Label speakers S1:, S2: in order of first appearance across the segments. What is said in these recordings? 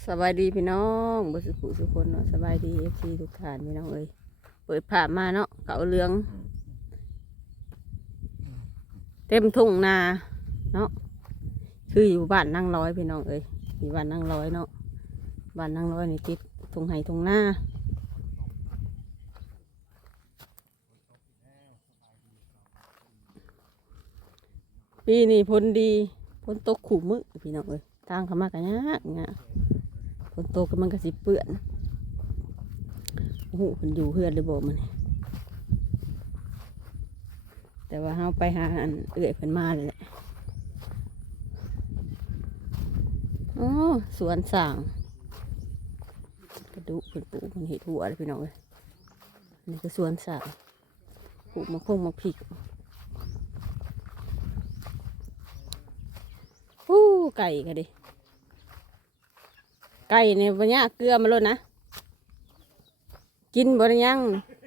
S1: สบายดีพี่น้องบุสุขุสุคนเนาะสบายดีFCทุกท่านพี่น้องเอ้ยเปิดภาพมาเนาะเก่าเรืองเต็มทุ่งนาเนาะคืออยู่บ้านนั่งร้อยพี่น้องเอ้ยอยู่บ้านนั่งร้อยเนาะบ้านนั่งร้อยนี่ติดทุ่งไห่ทุ่งนาปีนี้พ้นดีพ้นตกขู่มือพี่น้องเอ้ยทางเขามากันยากเงี้ยพ้นตกก็มันก็สิเปื้อนโอ้โหมันอยู่เพื่อนเลยบอกมันแต่ว่าเฮาไปหาอันเอื่อยเพิ่นมาเลยแหละอ๋อสวนสางกระดูกเพิ่นปลูกมันเห็ดหัวเลยพี่น้องเอ้ยนี่คือสวนสางปลูกมะพร้าวมะพริกไก่ก็ดิไก่เนี่ยวันนี้เกลือมาเลยนะกินบ่ได้ยัง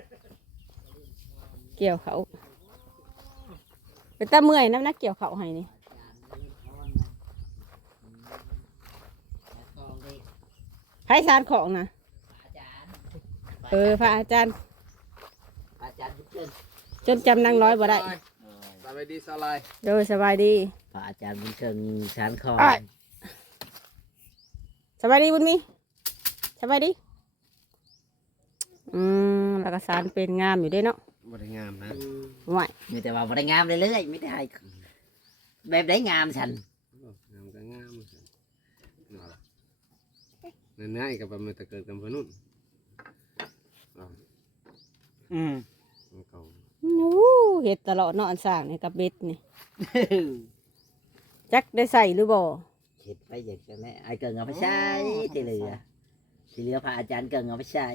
S1: เกี่ยวเขาไปตาเมื่อยน้ำนักเกี่ยวเขาให้นี่ไผ่สารของนะพระอาจารย์จนจำนางร้อยบ่ได้
S2: สบายดีสลาย
S1: โดยสบายดี
S3: พระอาจารย์บุญเชิงชานคอ
S1: สบายดีบุญมีสบายดีแล้วก็สารเป็นงามอยู่ด้วยเนาะ
S2: บ่ได้งามนะ
S1: ไหว
S3: มีแต่ว่าบ่ได้งามเรื่อยๆไม่ได้แบบได้งามฉัน
S2: งามก็งามนั่นง่ายกับมันจะเกิดกับพนุ่น
S1: เห็ดตลอดเนาะอันสร้างนี่กับเบ็ดนี่ จักได้ใส่หรือบ่
S3: เห็ดไปอย่างนั้นแหละไอ้เกิงเอาไปใช้ที่เหลือพระอาจารย์เกิงเอาไปใช้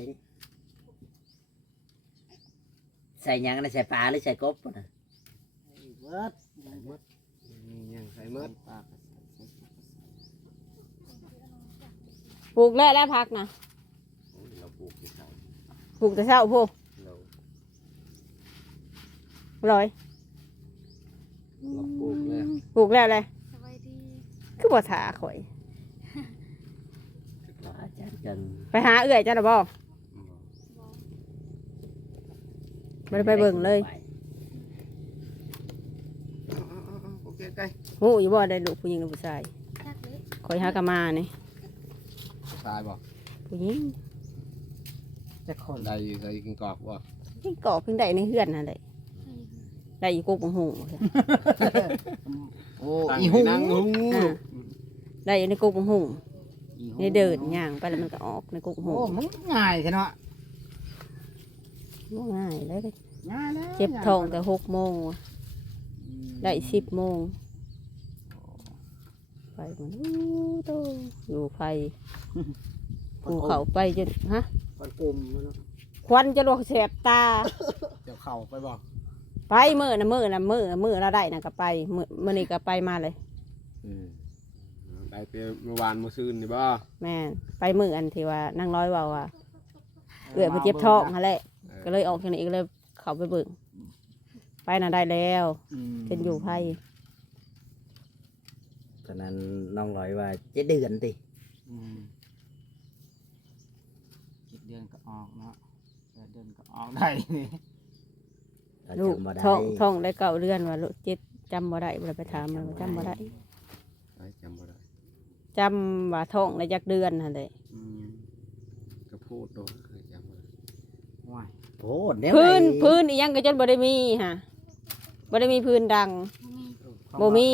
S3: ใส่ยังนะใส่ปลาหรือใส่กบนะ
S2: เบิดยังใส่เบิด
S1: ปลูกแล้วพักนะ
S2: เราปลูกที่เช้า
S1: ปลูกแต่เช้าพูร้อย
S2: เราปลูกแล้ว
S1: เลยคือบ่ถาข่อย
S3: พระอาจารย์เกิง
S1: ไปหาเอื่อยจ้าหรือบ่ไม่ได้ไปเบิ่งเลยโอ้ยบ่ได้ลูกผู้หญิงหรือผู้ชายข่อยหากะมานี่
S2: ผู้ชายบ่
S1: ผู้หญิง
S2: จะคนใดใส่กินกอกบ่
S1: กินกอกเพิ่งได้ในเฮือนนั่นแหละได้อยู่กบหู
S2: โอ้อีหูนั่งหู
S1: ได้อยู่ในกบหูในเดินย่างไปแล้วมันก็ออกในกบหู
S2: โอ้มันง่ายใช่เนาะ
S1: ง่ายเลยเจ็บท้องแต่6 โมงได้10 โมงไปมันอยู่ไฟภูเขาไปจนฮะ
S2: ควันปุ่ม
S1: ควันจะลวกแสบตา
S2: เดี๋ยวเข่าไปบ่
S1: ไปมือเราได้นะก็ไปมือนี่ก็ไปมาเลย
S2: ไปเมื่อวานเมื่อคืนนี่บ่
S1: แม่ไปมืออันที่ว่านั่งร้อยว่าเอื้อยไปเจ็บท้องฮะแหละก็เลยออกจากนี้ก็เลยเขาไปเบิ่งไปน่ะได้แล้วเป็นอยู่ไพ่
S3: ตอนนั้นน้องร้อยว่า7 เดือนติ
S2: 7 เดือนก็ออกเนาะ8 เดือนก็ออกได้นี่
S1: ลูกท้องได้9 เดือนว่าลูกจำบ่ได้บ่ได้ไปถามมันจำบ่ได้จำว่าท้องได้จักเดือนฮะเลย
S2: ก็พูดโดนเคยจำ
S3: ว้ายโ
S1: อ้พื้นอีหยังก็จนบ่ได้มีฮะบ่ได้มีพื้นดังบ่มี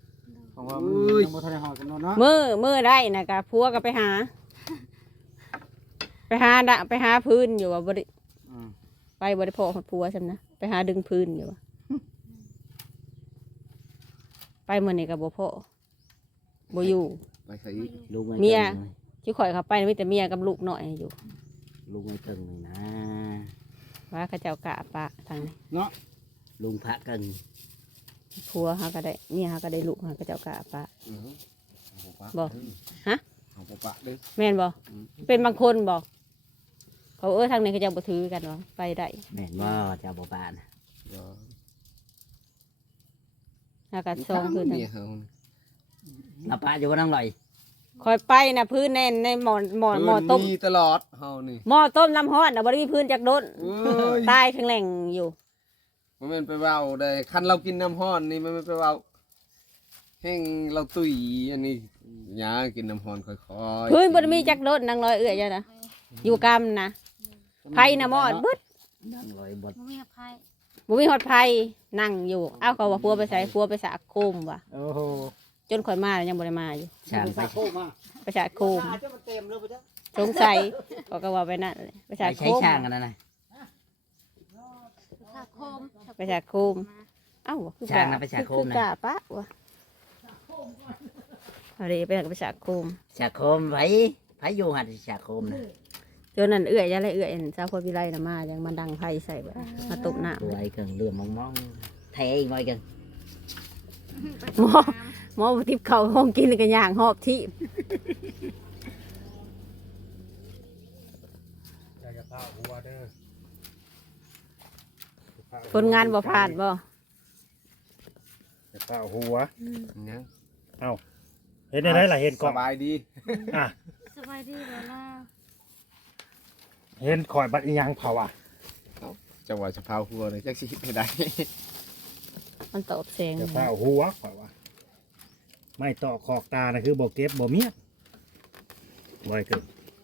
S1: มือได้นะกะพัวก็ไปหาพื้นอยู่ว่าบ่ได้ไปบ่ได้พอพัวซั่นนะไปหาดึงพื้นอยู่ว่าไปมื้อนี้ก็บ่พอบ่อยู่
S2: ไปใส่
S3: ลูก
S1: เมียที่ข่อยเข้าไปมีแต่เมียกับลูกน้อยอยู่
S3: ลุงไม่เกิงเลยนะ
S1: ว่าเขาเจ้ากะปะทางนี้
S2: เนาะ
S3: ลุงพระเกิง
S1: ผัวเขาก็ได้เมียเขาก็ได้ลูกเขาเจ้ากะปะบอกฮะแม่นบอกเป็นบางคนบอกเขาทางนี้เขาจะบ่ถือกันวะไปได้
S3: แม่นว่าจะบ่ปะนะ
S1: อากาศซองขึ้น
S3: เราปะอยู่กับน้องลอย
S1: คอยไปนะพื้นแน่นในหม้อต้ม
S4: มีตลอดเฮานี่
S1: หม้อต้มน้ำร้อนน่ะบ่ได้มีพื้นจักโดน
S4: เอ้ย
S1: ตายแข็งแรงอยู่
S4: มันเป็นไปเว้าได้คันเรากินน้ำร้อนนี่มันไม่ไปเว้าแห้งเราตุยอันนี้หยากินน้ำร้อนค่อยๆ
S1: พื้นบ่ได้มีจักโดนนางลอยเอื้อยจ้ะนะอยู่กำนะไผน่ะหม้อเบิด
S3: นั่งลอยบน
S5: ไม่มีอภัย
S1: บ่มีฮอดไผนั่งอยู่เอ้าเขาว่าพัวไปใส่พัวไปสระโคมว่ะ
S2: โอ้โห
S1: จนข่อยมาแล้วยังบ่ได้มาอยู่
S3: ช่างไป
S1: ไปสระโคมสงสัยเขาก็ว่าไปนั่นเลยไปสระ
S3: ไป
S1: โค
S3: ใช้
S1: ม
S3: ช่างกันนะนะ
S5: สาคม
S1: ไปสระโคมเอ้าคือ
S3: ช่างนะไปสระโคมนะ
S1: คือกะปะวะเอาดิไปสระโคม
S3: ฉากโคมไผอยู่หัดฉากโคมนะ
S1: จนนั่นเอื้อยยะเลยเอื้อยเห็นเจ้าพลวิไลน่ะมายังมาดังไฟใส่แบบมาตบหน้า
S3: ตัวไอ้เกิงเรือมองแทงไว้เกิง
S1: หมอทิพย์เขาห้องกินเลยกันย่างหอบที่
S2: จะพาหัวเด้อ
S1: คนงานบ่ผ่านบ่
S2: จะพาหัว
S4: ยัง
S2: เห็นได้ล่ะเห็น
S4: ส
S2: ก่อน
S4: บายดี
S2: อ่ะ
S5: สบายดีแล้วล่ะ
S2: เห็นข่อยบัดอีหยังเผาอ่ะ
S4: จังหวะจะพาหัวเลยจักสิให้ได้
S1: มันตอบแสง
S2: จะพาหัวข่อยว่าไม่ต่อขอกตานะคือบ่เก็บบ่เมียดบ่อยเกิน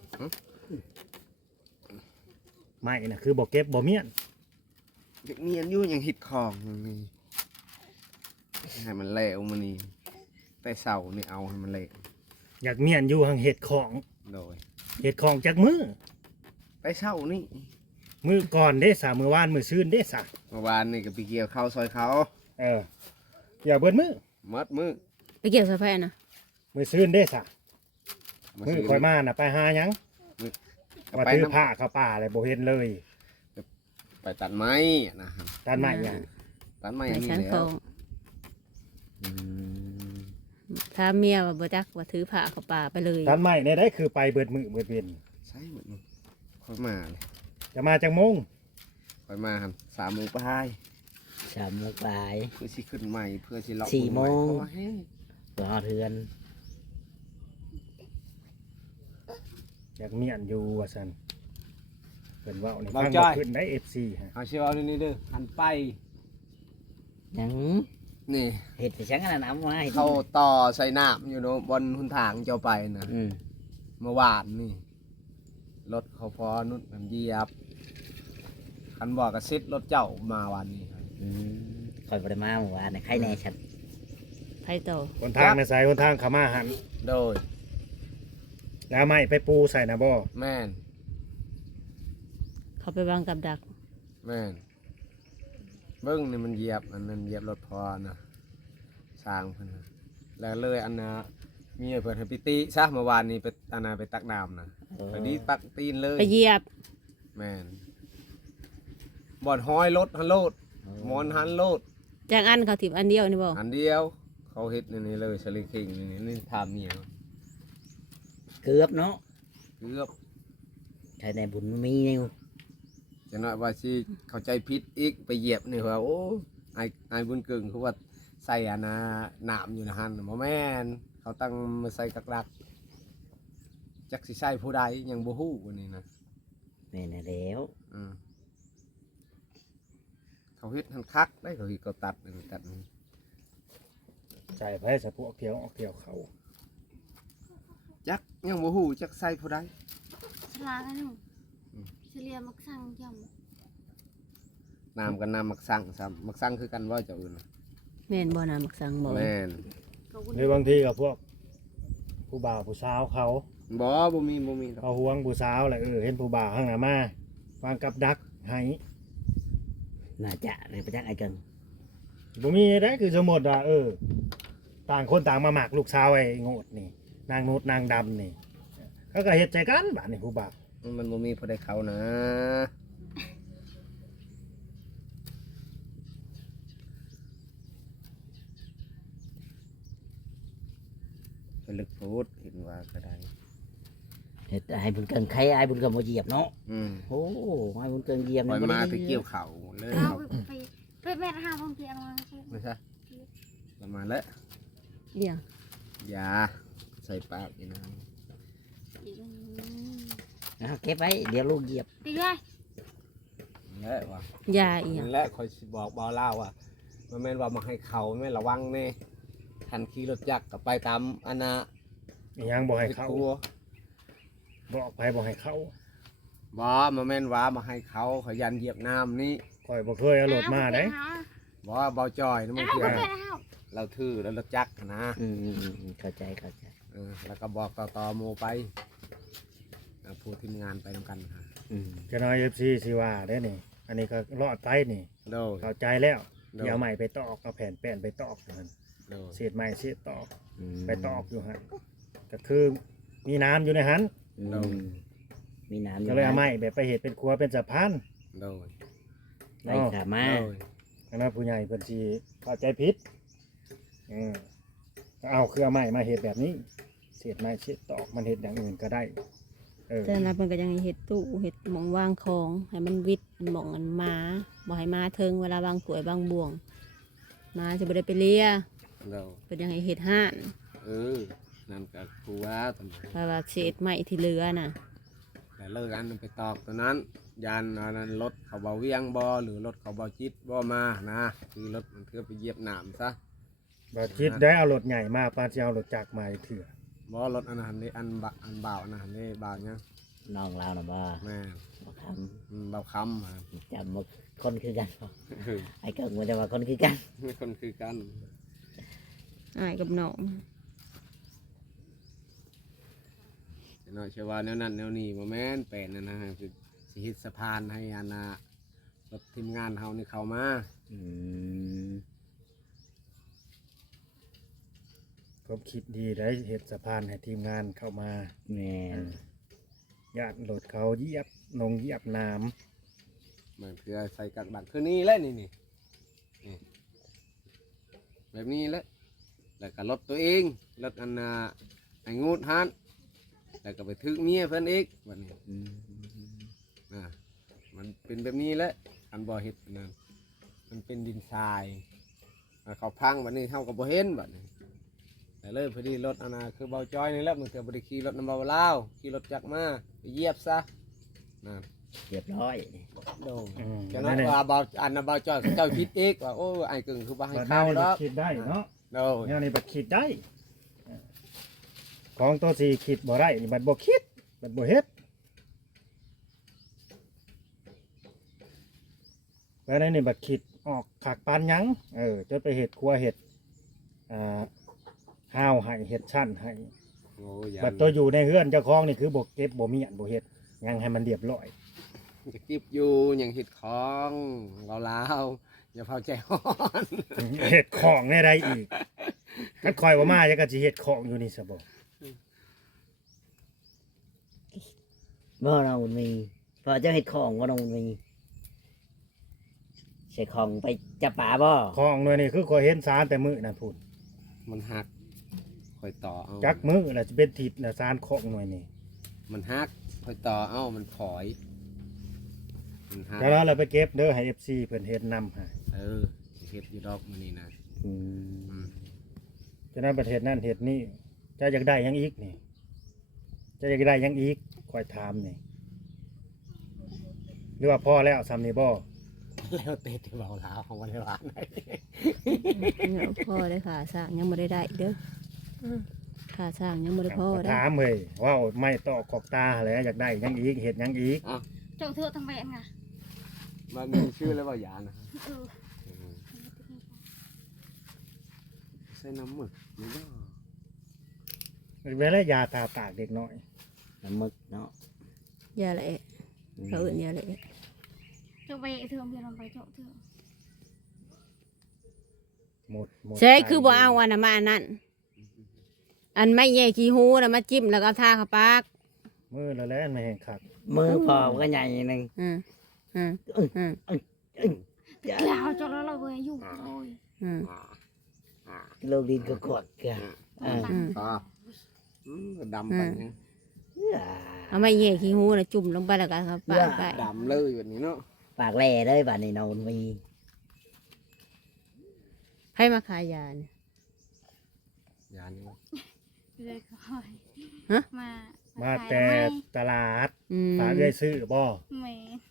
S2: ไม่นะคือบ่เก็บบ่เมียด
S4: เด็กเนียนอยู่ยังหิดของนี่ให้มันเละมันนี่แต่เสานี่เอาให้มันเละ
S2: อยากเมียนอยู่หังเห็ดของ
S4: โดย
S2: เห็ดของจากมือ
S4: แต่เสานี่
S2: มือก่อนเด้สามือวานมือซื่นเด้สา
S4: เมื่อวานนี่ก็ไปเกี่ยวข้าวซอยเขา
S2: อย่าเบิดมือ
S4: มัดมือ
S1: ไปเกี่ยวสายไฟนะ
S2: มือซื่นเด้สา
S4: มา
S2: มือ
S4: ซื้อ
S2: คอยมาน่ะไปหาหยัง
S4: ก็
S2: ว่า
S4: ไป
S2: ถือ
S4: น้ำ
S2: ผ้าเข้าป่าอะไรบ่เห็นเลย
S4: ไปตัดไม้นะครับ
S2: ด้านไม้หยัง
S4: ตัดไม้
S1: ใน
S4: อันนี้
S1: ชั้น
S4: แล้
S1: ข
S4: ว
S1: อง
S3: อืม
S1: ถ้าเมียว่าบ่จักว่าถือผ้าเข้าป่าไปเลย
S2: ด้านไม้ในได้คือไปเบิดมือเบิดเวน
S4: ใช่หมดมันค่อยมาเลย
S2: จะมาจากโมง
S4: ค่อยมาครับ3 โมงปลาย
S3: สามโมงปลาย
S4: เพื่อสิขึ้นใหม่เพื่อสิเลาะ
S3: 4 โมง
S4: เพราะว่าเฮ้ย
S3: รอเทือน
S2: อยากเมียนอยู่ว่าซั่นเพิ่นเว้านี่ฟังบ่ขึ้นได้ FC ฮะ
S4: เอาเชียวเอานี่เด้อหันไป
S3: ยัง
S4: นี่
S3: เห็ดไปช่างกันน้ำมาให้
S4: เขาต่อใส่น้ำอยู่เนาะบนหุนทางเจ้าไปนะ
S3: อืม
S4: เมื่อวานนี่รถเขาพอนุ่นมันเหยียบคันบอกกับซิดรถเจ้ามาวันนี้ครับ
S3: อืมคอยบริมาเมื่อวานนะใครแน่ฉัน
S1: ไผต่อ
S2: คนทางในสายคนทางเขามาหัน
S4: โดย
S2: แล้วไม้ไปปูใส่นะบ่
S4: แม่น
S1: เขาไปวางกับดัก
S4: แม่นเบิ้งนี่มันเหยียบอันนั้นเหยียบรถพอนะสร้างเพิ่นนะแล้วเลยอันน่ะมีเพิ่นให้ไปตีซะเมื่อวานนี้ไปอันน่ะไปตักน้ำนะไปดีตักตีนเลย
S1: ไปเหยียบ
S4: แม่นบ่อนห้อยรถฮันโลดหมอนหันโลด
S1: จากอันเขาถิบอันเดียวนี่บ่
S4: อันเดียว เขาเฮ็ดนี่เลยสลิงคิงนี่ทำเนี่ย
S3: เกือบเนาะ
S4: เกือบ
S3: ใครในบุญมีนิว
S4: จะน้อยว่าสิเข้าใจผิดอีกไปเหยียบนี่ว่าโอ้ไอ้บุญเกิงเขาว่าใส่อันน่ะน้ำอยู่นะฮันบ่แม่นเขาตั้งมาใส่กักลักจักสิใส่ผู้ใดยังบ่ฮู้วันนี้นะ
S3: แม่น่ะแล้ว
S4: อืมเขาเฮ็ดหันคักได้เขาเฮ็ดเขาตัดนี่ตัดนี่
S2: ใส่ไปสะพวกเที่ยวออกเที่ยวเขา
S4: จักยังบ่ฮู้จักใส่ผู้ใด
S5: ฉลาดอันหนูเฉลียมักสั่งย่
S4: น้ำกับน้ำมักสั่งซ้ำมักสั่งคือกันว่าเจ้าอื่นน่ะ
S1: แม่นบ่น่ะมักสังบ่
S4: แม่น
S5: ำก็วุ่น
S2: หรือบางทีกับพวกผู้บ่าวผู้สาวเขา
S4: บ่มีดอก
S2: เขาห่วงผู้สาวแหละเห็นผู้บ่าวข้างหน้ามาวางกับดักให้
S3: น่าจะเลยไปจักไอ้เกิง
S2: บ่มีได้คือสมมติว่าต่างคนต่างมาหมักลูกสาวไอ้โงดนี่นางนูดนางดำนี่เขาก็เฮ็ดใจกันบาดนี่ผู้บ่าว
S4: มันบ่มีผู้ใดเขานะไปลึกพูดเห็นว่าก็ได้
S3: เห็ดไอ้บุญเกิงใครไอ้บุญเกิงมาเหยียบเนาะ
S4: อืม
S3: โอ้ไอ้บุญเกิงเหยียบ
S4: ปล่อย
S3: นี่
S4: มา
S3: บ่
S4: ไป
S3: ได้
S4: เกี่ยวเข่าเลย
S5: เอา
S4: เอา
S5: ไปแม่ห้าบางทีเอามา
S4: ไม่ใช่ปล่อยมาแล้ว
S1: เดี๋ยว
S4: อย่าสส่ปากนี่นะ
S5: อีกอันหนึ่ง
S3: เอาเก็บไว้เดี๋ยวลูกเหยียบ
S5: ตีเลย
S4: นั่นแหละว่ะ
S1: ยาอีหยัง
S4: นั่นแหละคอยสิบอกเบาเล่าว่ามันแม่นว่ามาให้เขาแม่นระวังแน่ทันขี่รถจักรก็ไปตามอันน่ะ
S2: อีหยังบ่ให้เขา
S4: ครัว
S2: บอกไปบ่ให้เขา
S4: บ่มาแม่นว่ามาให้เขาเขายันเหยียบน้ำนี่
S2: ข่อยบ่เคยเอารถมาได้
S4: บ่เบาจอยนะมัน
S5: อ้าว
S4: คือ
S5: บ่เป็นแล้ว
S4: เราทื่อแล้วรถจักรนะ
S3: เข้าใจ
S4: แล้วก็บอกต่อโมไปผู้ทีมงานไปนำกันฮะ
S2: จะน้อย FC สิว่าได้นี่ อันนี้ก็รอดไปนี่
S4: โดย
S2: เข้าใจแล้ว
S4: โดย
S2: เดี๋ยวใหม่ไปตอกเอาแผ่นแป้นไปตอกอยู่หั่น
S4: โดย
S2: เศษไม้เศษตอกไปตอกอยู่หั่นก็คือมีน้ำอยู่ในหัน
S3: มีน้ำ
S2: ก็เลยเอาไม้แบบไปเฮ็ดเป็นครัวเป็นสะพาน
S4: โดย
S3: ได้สามารถ
S4: โดย
S2: อันนั้นผู้ใหญ่เพิ่นสิเข้าใจผิดก็เอาเครือไม้มาเฮ็ดแบบนี้เศษไม้เศษตอกมันเฮ็ดอย่างอื่นก็ได้
S1: แต่นั้นเพิ่นก็ยังให้เฮ็ดตู้เฮ็ดหม่องวางของให้มันวิดหม่องอันหมาบ่ให้หมาเทิงเวลาวางถ้วยวางบ่วงหมาจะบ่ได้ไปเลีย
S4: โดย
S1: เพิ่นยังให้เฮ็ดห้าน
S4: นั่นก็ครูว่าตอนนั้น
S1: เพราะว่าเศษไม้ที่เหลือน่ะ
S4: แต่เลิกอันนั้นไปตอกตัวนั้นยันอันนั้นรถเขาเบาเวียงบ่หรือรถเขาเบาจิตบ่มานะคือรถมันเทื่อไปเหยียบหนามซะ
S2: บ่คิดได้เอารถใหญ่มาปานสิเอารถจักรมาอีกเถื่อ
S4: บ่รถอันนั้นนี่อันบ่าวอันนั้นนี่บ่าวเนี่ย
S3: น้องเราน่ะบ่
S4: แม่
S3: บ่ค
S4: บ่าวคำ
S3: ำจำบ่คนคือกันบ่ไอ้เกิงมันจะว่าคนคือกัน
S4: ไม่คนคือกัน
S1: อ้ายกับน้อง
S4: เนาะเชื่อว่าแนวนั้นแนวนี้บ่แม่นเป็นนะฮะสิเฮ็ดสะพานให้อันน่ะรถทีมงานเฮานี่เข้ามา
S2: ผมคิดดีได้เฮ็ดสะพานให้ทีมงานเข้ามา
S3: แม่น
S2: ญาติรถเขาเหยียบเหยียบน้ำ
S4: เหมือนเพื่อใส่กักดักคือนี่แหละนี่แบบนี้แหละแล้วก็รถตัวเองรถอันน่ะไอ้งูดฮันแล้วก็ไปถึกเมียเพิ่นอีกบัดนี้มันเป็นแบบนี้แหละอันบ่เฮ็ดนั่นมันเป็นดินทรายเขาพังบัดนี้เฮาก็บ่เห็นบัดนี้แต่เลยพอดีรถอันน่ะคือเบาจอยนี่แหละมันเถื่อบ่ได้ขี่รถนำเบาลาวขี่รถจักรมาไปเหยียบซะนั่น
S3: เรียบร้อย
S4: โดนจะน้อยว่าเบาอันน่ะเบาจอยเจ้าคิดเอกว่าโอ้ไอ้กึ่งคือบ่ให้
S2: บัด
S4: เข้า
S2: นี้
S4: ด
S2: บั
S4: อ
S2: ด
S4: ก
S2: คิดได้เนาะ
S4: โดน
S2: แนวนี้บัดคิดได้ ของตัวสีคิดบ่ได้นี่บัดบ่คิดบัดบ่เฮ็ดแล้วในนี่บัดคิดออกขากปานหยังจนไปเฮ็ดครัวเฮ็ดห้าวให้เฮ็ดชั้นให้
S4: โอ้ย
S2: บัดตัวอยู่ในเฮือนเจ้าของนี่คือบ่เก็บบ่มีอันบ่เฮ็ดยังให้มันเรียบร้อย
S4: จะกิบอยู่อย่างเห็ดของเราลาวอย่าเผาใจฮ้อน
S2: เฮ็ดของในใดอีกคันคอยว่ามาจะก็สิเฮ็ดของอยู่นี่ซะบ่
S3: บ่น้องบุญมีพอเจ้าเฮ็ดของบ่น้องบุญมีใส่ของไปจับป่าบ่
S2: ของหน่วยนี่คือคอยเห็นสารแต่มื้อนั่นพูด
S4: มันหักคอยต่อเอา
S2: จักมื้อน่ะสิเป็นทิศน่ะสารของหน่วยนี่
S4: มันหักคอยต่อเอามันถอยมันหัก
S2: แล้วเราไปเก็บเด้อให้ FC เพิ่นเฮ็ดนำให้
S4: สิเฮ็ดอยู่ดอกมันนี่นะ
S3: อืม
S2: ฉะนั้นประเทศนั้นเฮ็ดนี่จะอยากได้หยังอีกนี่จะอยากได้หยังอีกคอยถามนี่หรือว่าพอแล้วซ้ำนี่บ่
S4: แล้วเตะที่เบาลาวของวันหลานไหน
S1: เดี๋ยวพ่อได้ขาสร้างยังบ่ได้ได้อีกเด้อขาสร้างยังบ่ได้พ่อได้
S2: ถามเฮ้ยว่าไม่ตอกขอบตาแหล้วอยากได้หยังอีกเฮ็ดหยังอีก
S5: เจ้าเถื่อทั้งแบนไง
S4: มันมีชื่อแล้วว่ายานะ
S5: เออ
S4: ใส่น้ำหมึกนี่เนาะ
S2: เวลายาทาปากเด็กน้อย
S3: น้ำมึกเนาะ
S1: อย่าละเอะเขาอื่นอย่าละเอะ
S5: เจ้าไปเถื่อเพียงลงไปเจ้าเถื่อ
S2: หมด
S1: ใช่คือบ่เอาอันน่ะมาอันนั้นอันไม่แย่ขี้หูน่ะมาจิ้มแล้วก็เอาทาเข้าปาก
S2: มือแล้วแหล้วไม่แห้งคัก
S3: มือพอก็ใหญ่นึง
S1: อืมอืมอืม
S5: แล้วเจ้าแล้วเราเว้ยอยู่โอ้ย
S1: อืม
S3: ลูกดินก็กดกะ
S1: อืม
S4: ก็ดำไปเนี่ย
S1: เอาไม่แย่ขี้หูน่ะจุ่มลงไปแล้วก็เข้าปากไป
S4: ดำเลยแบบนี้เนาะ
S3: ปากแหล่เลยบัดนี้น้องบุญมี
S1: ให้มาขายยาเนี่ย
S4: ยานี่
S5: เลยคอย
S1: ฮะ
S5: มา
S2: มา
S5: ขย
S2: แต่
S5: ทำไม
S2: ตลาด
S1: อืม
S2: ฝากเอ้ยซื้อบ่
S5: แม่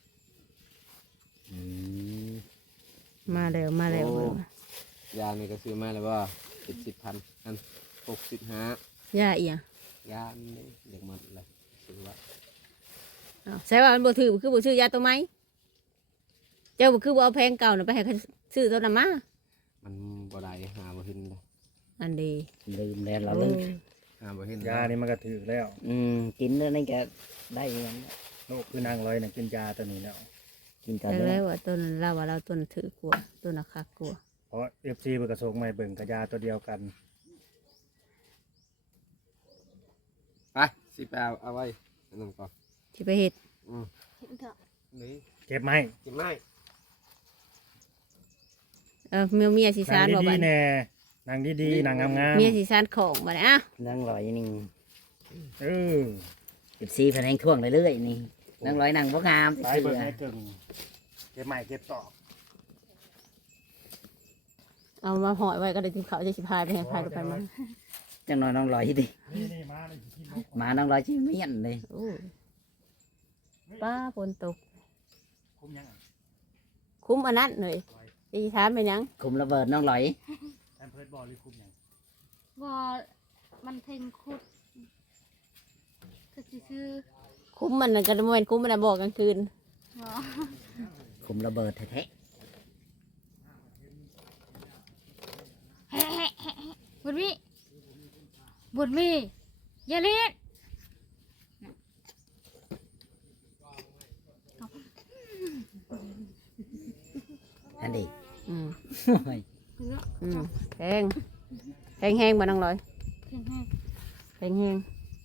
S1: มาแล้วมาแล้ว
S4: โอ้ ยานี่ก็ซื้อมาแล้วว่า10,000อัน65
S1: ย่าเอียง
S4: ยานี่เด็กหมดเลยซื้อว่า
S1: อ้าวใช่ว่ามันบ่ถือคือบ่ซื้อยาตัวไหมเจ้าบ่คือบ่เอาแพงเก่าน่ะไปให้เขาซื้อตัวนั้นมา
S4: มันบ่ได้หาบ่เห็นเลย
S1: อันดี
S3: ลืมแล้วเราลืม
S4: หาบ่เห็น
S2: ยานี่มันก็ถือแล้ว
S3: กินแล้วนี่ก็ได้เหมือนกัน
S2: โลกคือนางร้อยน่ะกินยาตัวนี้แล้ว
S3: กินตอน
S1: แต่
S3: นี้
S1: แล้วว่าต้นเราว่าเราต้นถือกลัวต้นราคากลัว
S2: เพราะ FC เพิ่นก็ส่งมาให้เบิ่งกับยาตัวเดียวกัน
S4: ไปสิไปเอาไว้อันนั่นก่อน
S1: สิไปเฮ็ด
S5: เห็นเถอะ
S4: นี่
S2: เก็บไหม
S4: กินไม้
S1: เมียสิ
S2: นา
S1: ซาน
S2: ง
S1: บ่
S2: ดี
S1: บัด
S2: ๆแน่นางดีๆนางงาม
S1: เมียสิซานของบัดนี้อ่ะ
S3: นั่งร้อยนี่
S2: ๆเออ
S3: 14แผนงท่วงเรื่อยๆนี่นั่งร้อยนั่งบ่งาม
S2: ไป
S3: ซื่
S2: เบิ่
S3: อง
S2: ให้เกิงเก็บใหม่เก็บตอก
S1: เอามาห่อยไว้ก็ได้กินข้าวจะสิพายไปให้พายไปมา
S3: ๆจังน้อยน้องร้อยดิ
S2: นี่มาเลยสิกินนก
S3: มาน้องร้อยชิเมียนเลย
S1: โอ้ยป้าฝนตก
S2: คุมยังอ่ะ
S1: คุ้มอันนั้นเลยสิถามไปหยัง
S3: คุมระเบิดน้องร้อย
S2: แอมเพิร์ดบอลหรือคุมยัง
S5: ว่ามันเพ่งคุดก็ซื้อ
S1: คุ้มมันน่ะก็บ่แม่นคุ้มมันน่ะบอกกลางคืน
S5: บ่
S3: คุมระเบิดแท้
S5: บุญมีบุญมีอย่าเรียน
S3: ๆอันนี้
S1: อืม
S3: โอ้ย
S5: เกลือ
S1: อืมแพงแห้งบ่น้องลอย
S5: เพ่งให้
S1: แพงแห้ง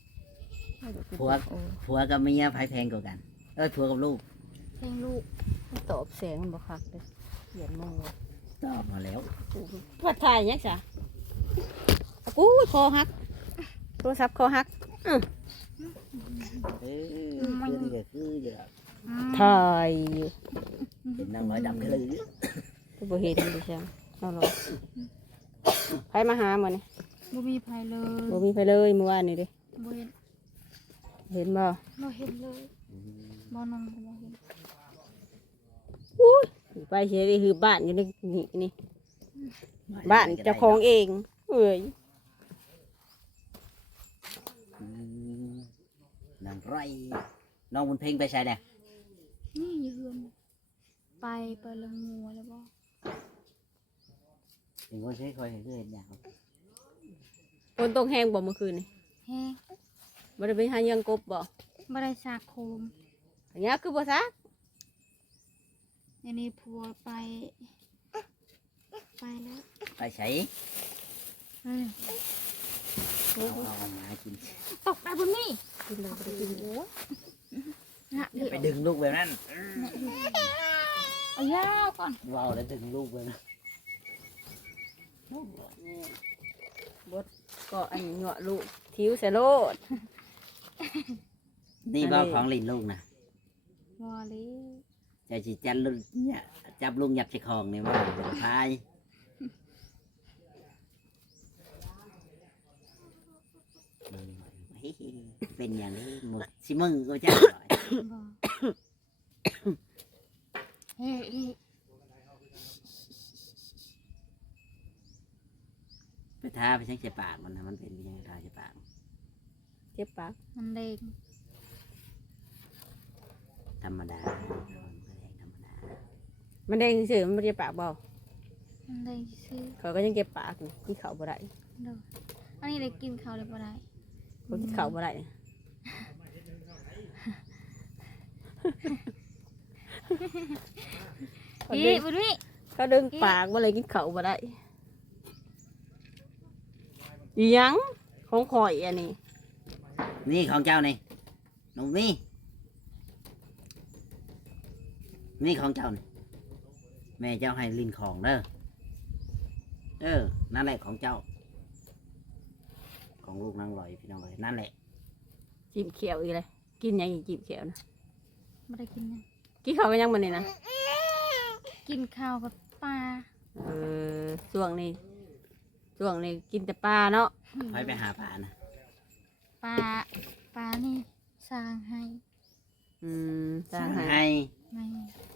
S3: ผัวกับเมียไผแพงกว่ากันผัวกับลูก
S5: เพ่งลูก
S1: ตอบแสงมันบ่คักเลยเขียนโมงเลย
S3: ตอบมาแล้ว
S1: ว่าถ่ายยังจ้ะกูคอหักโทรศัพท์คอหัก
S3: คือนี่ก็คือเยอะ
S1: ถ่ายอยู่
S3: เป็นนางร้อยดำทะลือ
S1: ก็บ่เห็นดิจ้ะเอาหรอใครมาหามื้อนี่
S5: บ่มีไผเลย
S1: บ่มีไปเลยเมื่อวานนี่เดิ
S5: บ่เห็น
S1: เห็นบ่
S5: บ่เห็นเลยบ่นอนก็บ่เห็น
S1: ไปเฉยๆคือบ้านอยู่ในนี่บ้านเจ้าของเองเอ้ย
S3: นางร้อยน้องบุญเพ่งไปใช่ไหม
S5: นี่อยู่เฮือนไปละงัวแล้วบ่
S3: ถึงว่าใช้คอยเรื่อยๆอย่าง
S1: ฝนตกแห้งบ่เมื่อคืนนี่
S5: แห้ง
S1: บ่ได้ไปหายังกบบ่
S5: บ่ได้สากโคม
S1: อันนี้คือบ่ซัก
S5: อันนี้ผัวไปแล้ว
S3: ไปใช้
S5: เออ
S3: เอามากิน
S5: ตกได้บุญมี
S1: กินเลยบ่ได้กินโอ้
S5: นะ
S3: อย่าไปดึงลูกแบบนั้น
S5: เอายาวก่อน
S3: ว้าวแล้วดึงลูกแบบนั้น
S1: ก็อันเหงาะลูกทิ้วใส่โลด
S3: นี่บ่ของลินลูกนะ
S5: วอลี
S3: จะจิจันลูกเนี่ยจับลุงหยับใส่ของเนี่ยว่าเดี๋ยวพายเป็นอย่างนี้หมดสิมึงก็จะ
S5: บอเฮ้ย
S3: ไปทาไปใช้ปากมันนะมันเป็นยังไงทาใช้ปาก
S1: เจ็บปาก
S5: มันเด้ง
S3: ธรรมดาธรรมดา
S1: มันแดงซื่อๆมันบ่เจ็บปากบ่
S5: มันเด้งซื้อ
S1: เขาก็ยังเจ็บปากอยู่กินข้าวบ่ได้
S5: เด้ออันนี้ได้กินข้าวเลยบ่ได้
S1: เขากินข้าวบ่ได้
S5: พี่บุญมี
S1: เขาดึงปากบ่เลยกินข้าวบ่ได้อีหยังของข่อยอันนี้
S3: นี่ของเจ้านี่น้องนี่ของเจ้านี่แม่เจ้าให้ลินของเด้อนั่นแหละของเจ้า ของลูกนางลอยพี่น้องเลยนั่นแหละ
S1: จีบเขียวอีกเลยกินหยังอีกจีบเขียวนะ
S5: ไม่ได้กินนะ
S1: กินข้าวกันยังมันนี่นะ
S5: กินข้าวกับปลา
S1: ช่วงนี้กินแต่ปลาเนาะ
S3: คอยไปหาปลานะ
S5: ปลานี่สร้างให้
S1: จ้างให้
S3: ให้
S5: ไม่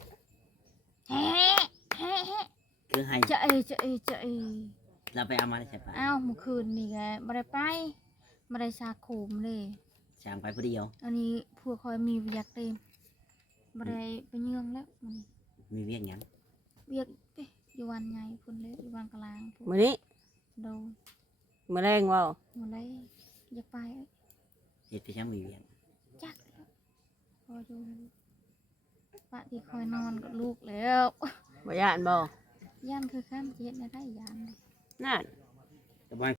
S5: แฮะ
S3: คือให้
S5: จะเอ
S3: เราไปเอามาได้ใช่ปะ
S5: อ้าวเมื่อคืนนี่ไงบ่ได้ไปบ่ได้สาโคมเลย
S3: สามไปผู้เดียว
S5: อันนี้พวกคอยมีวิยากเต็มบ่ได้ไปเยืองแล้วมัน
S3: มีเวียกหยัง
S5: เวียกเด้อยู่วันใหญ่พุ่นเลยอยู่วันกลางพุ่น
S1: มื้อนี้
S5: โดน
S1: มื้อแรงเว้า
S5: หมดเลยอยากไป
S3: เฮ็ดคือช่างมีเวียก
S5: จักแล้วพออยู่ปะที่คอยนอนกับลูกแล้ว
S1: บ่ย่านบ่
S5: ย่านคือขั้นเจ็ดได้ย่านเลย
S1: นั่น
S3: แต่บ่